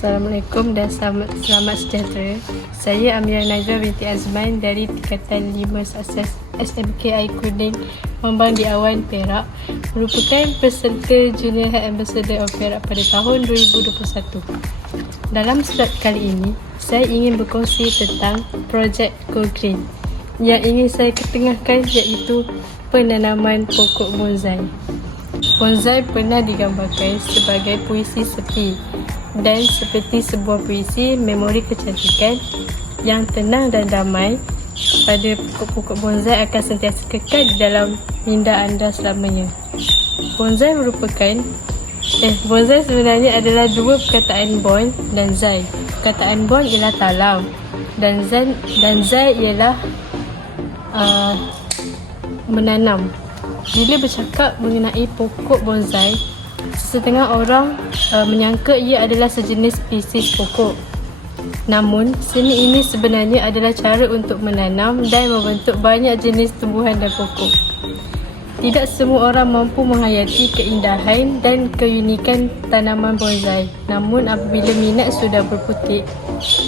Assalamualaikum dan selamat sejahtera. Saya Amira Nazra binti Azman dari Tingkatan 5 Sukses SMKI Kuning Mambang di Awan, Perak, merupakan peserta Junior Health Ambassador of Perak pada tahun 2021. Dalam slot kali ini, saya ingin berkongsi tentang projek Go Green yang ingin saya ketengahkan, iaitu penanaman pokok bonsai. Bonsai pernah digambarkan sebagai puisi sepi dan seperti sebuah puisi memori kecantikan yang tenang dan damai. Pada pokok-pokok bonsai akan sentiasa kekal di dalam minda anda selamanya. Bonsai sebenarnya adalah dua perkataan bon dan zai. Perkataan bon ialah talau dan zai ialah menanam. Bila bercakap mengenai pokok bonsai, setengah orang menyangka ia adalah sejenis spesies pokok. Namun, seni ini sebenarnya adalah cara untuk menanam dan membentuk banyak jenis tumbuhan dan pokok. Tidak semua orang mampu menghayati keindahan dan keunikan tanaman bonsai. Namun, apabila minat sudah berputik,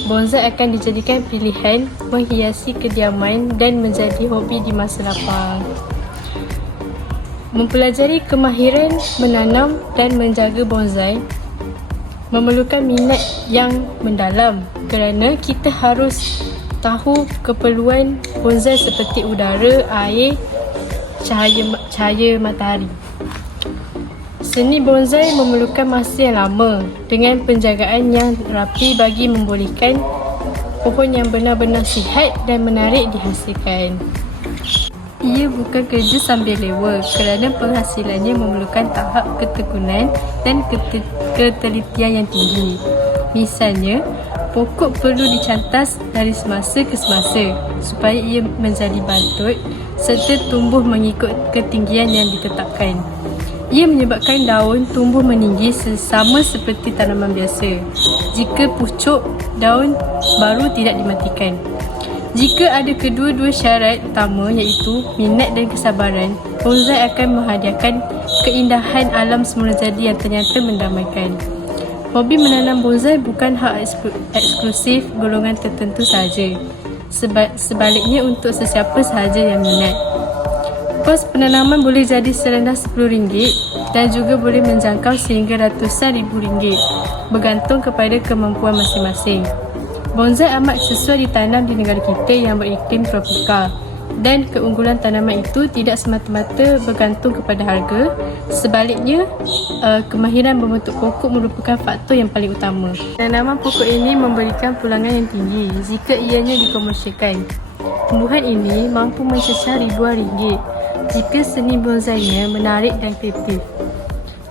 bonsai akan dijadikan pilihan menghiasi kediaman dan menjadi hobi di masa lapang. Mempelajari kemahiran menanam dan menjaga bonsai memerlukan minat yang mendalam, kerana kita harus tahu keperluan bonsai seperti udara, air, cahaya matahari. Seni bonsai memerlukan masa yang lama dengan penjagaan yang rapi bagi membolehkan pohon yang benar-benar sihat dan menarik dihasilkan. Ia bukan kerja sambil lewa, kerana penghasilannya memerlukan tahap ketekunan dan ketelitian yang tinggi. Misalnya, pokok perlu dicantas dari semasa ke semasa supaya ia menjadi bantut serta tumbuh mengikut ketinggian yang ditetapkan. Ia menyebabkan daun tumbuh meninggi sama seperti tanaman biasa. Jika pucuk, daun baru tidak dimatikan. Jika ada kedua-dua syarat utama, iaitu minat dan kesabaran, bonsai akan menghadiahkan keindahan alam semula jadi yang ternyata mendamaikan. Hobi menanam bonsai bukan hak eksklusif golongan tertentu sahaja. Sebaliknya untuk sesiapa sahaja yang minat. Kos penanaman boleh jadi serendah RM10 dan juga boleh menjangkau sehingga ratusan ribu ringgit, bergantung kepada kemampuan masing-masing. Bonsai amat sesuai ditanam di negara kita yang beriklim tropika, dan keunggulan tanaman itu tidak semata-mata bergantung kepada harga. Sebaliknya, kemahiran membentuk pokok merupakan faktor yang paling utama. Tanaman pokok ini memberikan pulangan yang tinggi jika ianya dikomersialkan. Tumbuhan ini mampu mencecah ribuan ringgit jika seni bonsainya menarik dan kreatif.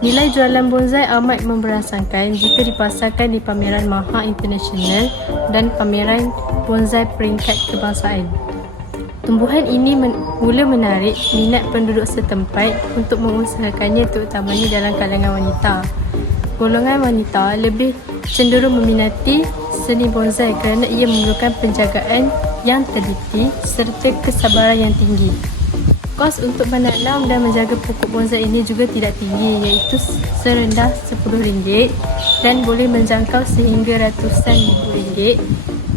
Nilai jualan bonsai amat memberangsangkan jika dipasarkan di pameran mahal internasional dan pameran bonsai peringkat kebangsaan. Tumbuhan ini mula menarik minat penduduk setempat untuk mengusahakannya, terutamanya dalam kalangan wanita. Golongan wanita lebih cenderung meminati seni bonsai kerana ia memerlukan penjagaan yang teliti serta kesabaran yang tinggi. Kos untuk menanam dan menjaga pokok bonsai ini juga tidak tinggi, iaitu serendah RM10 dan boleh menjangkau sehingga ratusan ribu ringgit,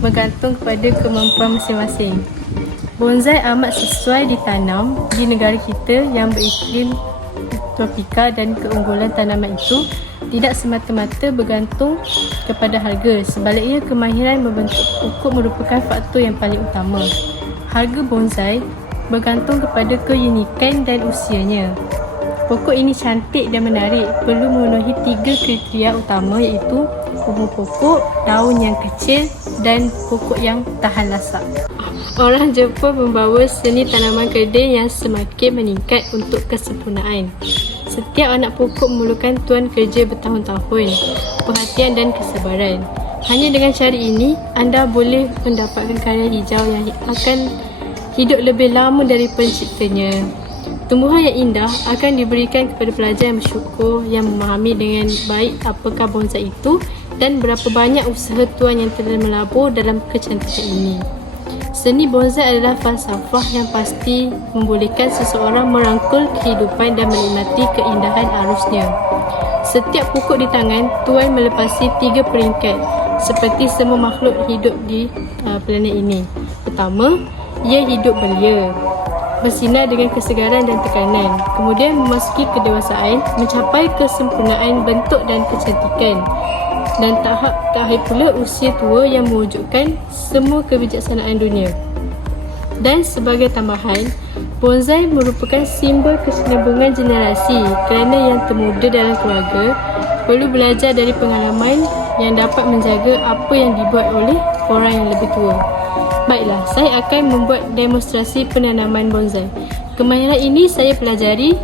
bergantung kepada kemampuan masing-masing. Bonsai amat sesuai ditanam di negara kita yang beriklim tropika, dan keunggulan tanaman itu tidak semata-mata bergantung kepada harga. Sebaliknya, kemahiran membentuk pokok merupakan faktor yang paling utama. Harga bonsai bergantung kepada keunikan dan usianya. Pokok ini cantik dan menarik, perlu memenuhi 3 kriteria utama, iaitu umur pokok, daun yang kecil dan pokok yang tahan lasak. Orang Jepun membawa seni tanaman keldil yang semakin meningkat untuk kesempurnaan. Setiap anak pokok memerlukan tuan kerja bertahun-tahun, perhatian dan kesabaran. Hanya dengan cara ini, anda boleh mendapatkan karya hijau yang akan hidup lebih lama dari penciptanya. Tumbuhan yang indah akan diberikan kepada pelajar yang bersyukur, yang memahami dengan baik apakah bonsai itu dan berapa banyak usaha tuan yang telah melabur dalam kecantikan ini. Seni bonsai adalah falsafah yang pasti membolehkan seseorang merangkul kehidupan dan menikmati keindahan arusnya. Setiap pokok di tangan Tuan melepasi 3 peringkat seperti semua makhluk hidup di planet ini. Pertama, ia hidup belia, bersinar dengan kesegaran dan tekanan. Kemudian memasuki kedewasaan, mencapai kesempurnaan bentuk dan kecantikan. Dan tahap terakhir pula usia tua yang mewujudkan semua kebijaksanaan dunia. Dan sebagai tambahan, bonsai merupakan simbol kesinambungan generasi kerana yang termuda dalam keluarga perlu belajar dari pengalaman yang dapat menjaga apa yang dibuat oleh orang yang lebih tua. Baiklah, saya akan membuat demonstrasi penanaman bonsai. Kemahiran ini saya pelajari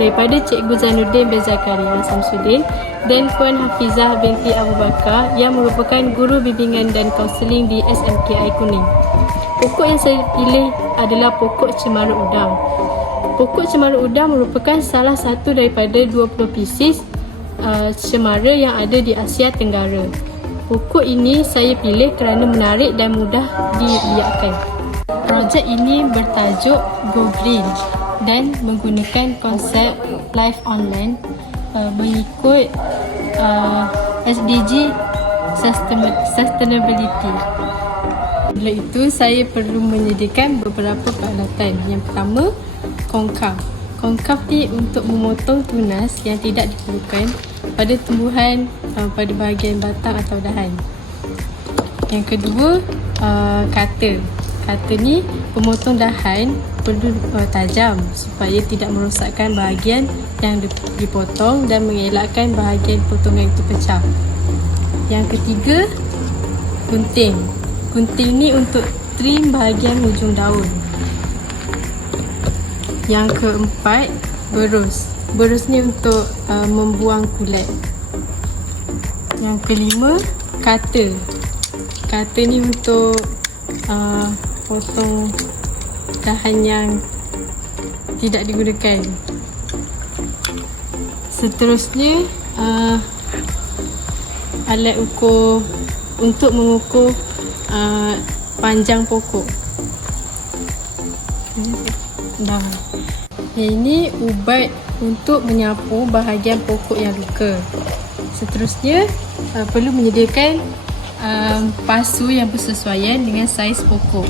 daripada Cikgu Zainuddin bin Zakaria Samsudin dan Puan Hafizah binti Abu Bakar yang merupakan guru bimbingan dan kaunseling di SMKI Kuning. Pokok yang saya pilih adalah pokok cemara udang. Pokok cemara udang merupakan salah satu daripada 20 spesies cemara yang ada di Asia Tenggara. Pokok ini saya pilih kerana menarik dan mudah dibiakkan. Projek ini bertajuk Go Green dan menggunakan konsep Life Online mengikut SDG Sustainability. Bila itu, saya perlu menyediakan beberapa peralatan. Yang pertama, kongkaf. Kongkaf ni untuk memotong tunas yang tidak diperlukan pada tumbuhan pada bahagian batang atau dahan. Yang kedua, cutter. Cutter ni pemotong dahan perlu tajam supaya tidak merosakkan bahagian yang dipotong dan mengelakkan bahagian potongan itu pecah. Yang ketiga, gunting. Gunting ni untuk trim bahagian hujung daun. Yang keempat, berus. Berus ni untuk membuang kulit. Yang kelima, cutter. Cutter ni untuk potong dahan yang tidak digunakan. Seterusnya, alat ukur untuk mengukur panjang pokok. Yang ini ubat untuk menyapu bahagian pokok yang luka. Seterusnya, perlu menyediakan pasu yang bersesuaian dengan saiz pokok.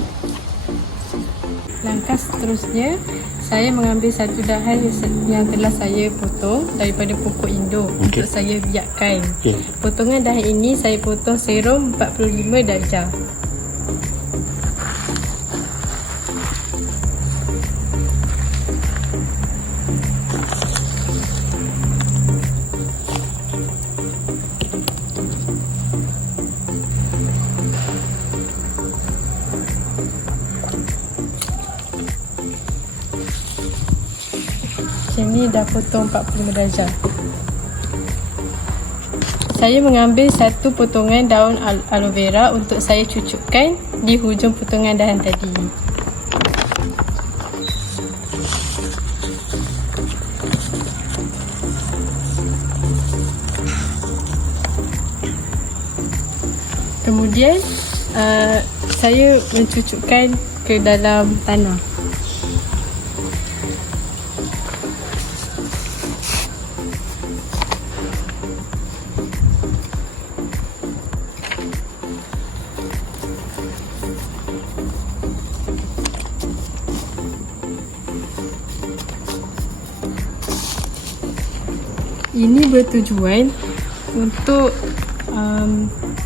Langkah seterusnya, saya mengambil satu dahan yang telah saya potong daripada pokok induk untuk saya biakkan. Potongan dahan ini saya potong serum 45 darjah. Macam ni dah potong 45 darjah. Saya mengambil satu potongan daun aloe vera untuk saya cucukkan di hujung potongan dahan tadi. Kemudian saya mencucukkan ke dalam tanah. Ini bertujuan untuk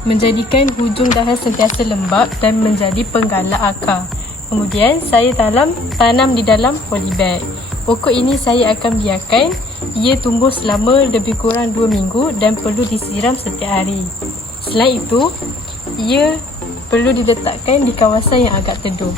menjadikan hujung dahan sentiasa lembap dan menjadi penggalak akar. Kemudian saya tanam di dalam polybag. Pokok ini saya akan biarkan ia tumbuh selama lebih kurang 2 minggu dan perlu disiram setiap hari. Selain itu, ia perlu diletakkan di kawasan yang agak teduh.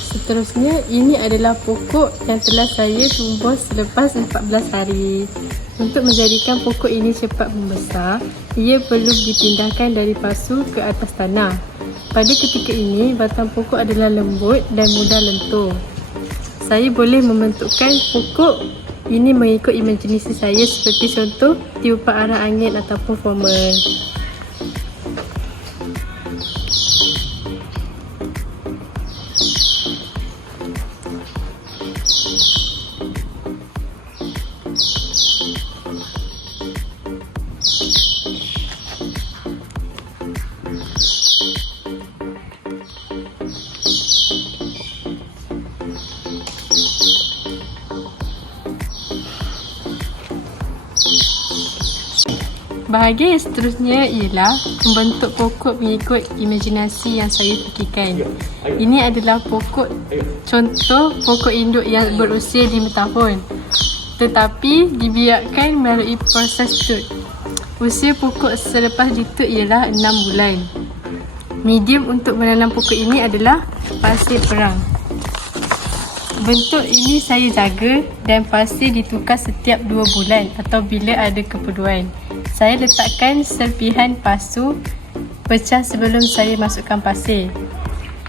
Seterusnya, ini adalah pokok yang telah saya tumbuh selepas 14 hari. Untuk menjadikan pokok ini cepat membesar, ia perlu dipindahkan dari pasu ke atas tanah. Pada ketika ini, batang pokok adalah lembut dan mudah lentur. Saya boleh membentukkan pokok ini mengikut imajinasi saya seperti contoh tiupan arah angin ataupun formal. Bahagian yang seterusnya ialah membentuk pokok mengikut imajinasi yang saya fikirkan. Ini adalah contoh pokok induk yang berusia 5 tahun, tetapi dibiarkan melalui proses tut. Usia pokok selepas ditut ialah 6 bulan. Medium untuk menanam pokok ini adalah pasir perang. Bentuk ini saya jaga dan pasir ditukar setiap 2 bulan atau bila ada keperluan. Saya letakkan serpihan pasu pecah sebelum saya masukkan pasir.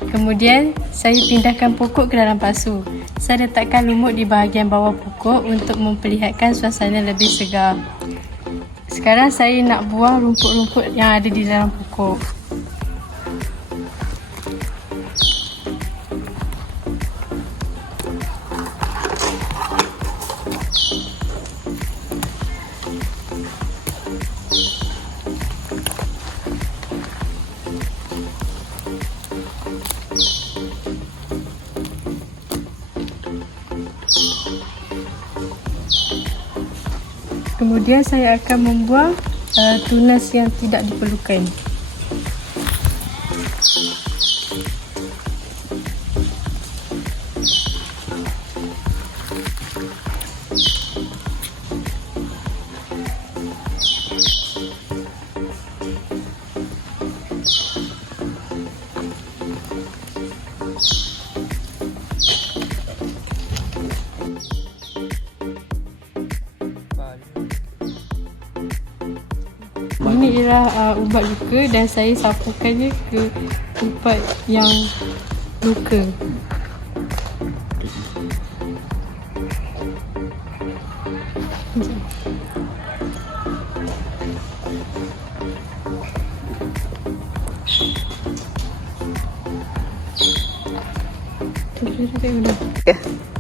Kemudian saya pindahkan pokok ke dalam pasu. Saya letakkan lumut di bahagian bawah pokok untuk memperlihatkan suasana lebih segar. Sekarang saya nak buang rumput-rumput yang ada di dalam pokok. Kemudian saya akan membuang tunas yang tidak diperlukan. Ini ialah ubat luka dan saya sapukannya ke tempat yang luka.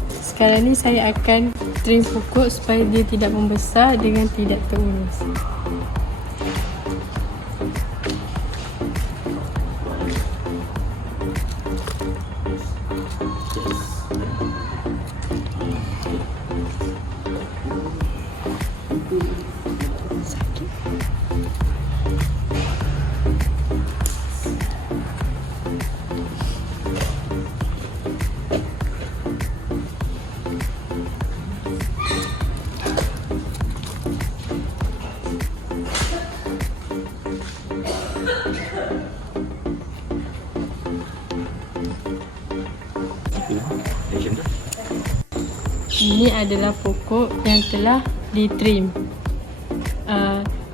Sekarang ni saya akan trim pokok supaya dia tidak membesar dengan tidak terurus. Ini adalah pokok yang telah ditrim.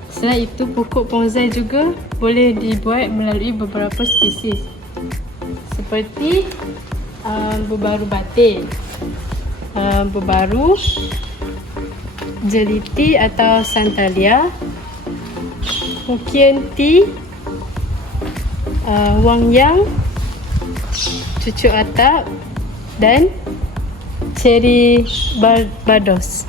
Selain itu, pokok bonsai juga boleh dibuat melalui beberapa spesies seperti berbaru batik, berbaru, jeliti atau santalia, Hokkien tea, wangyang, cucuk atap dan cherry barbados.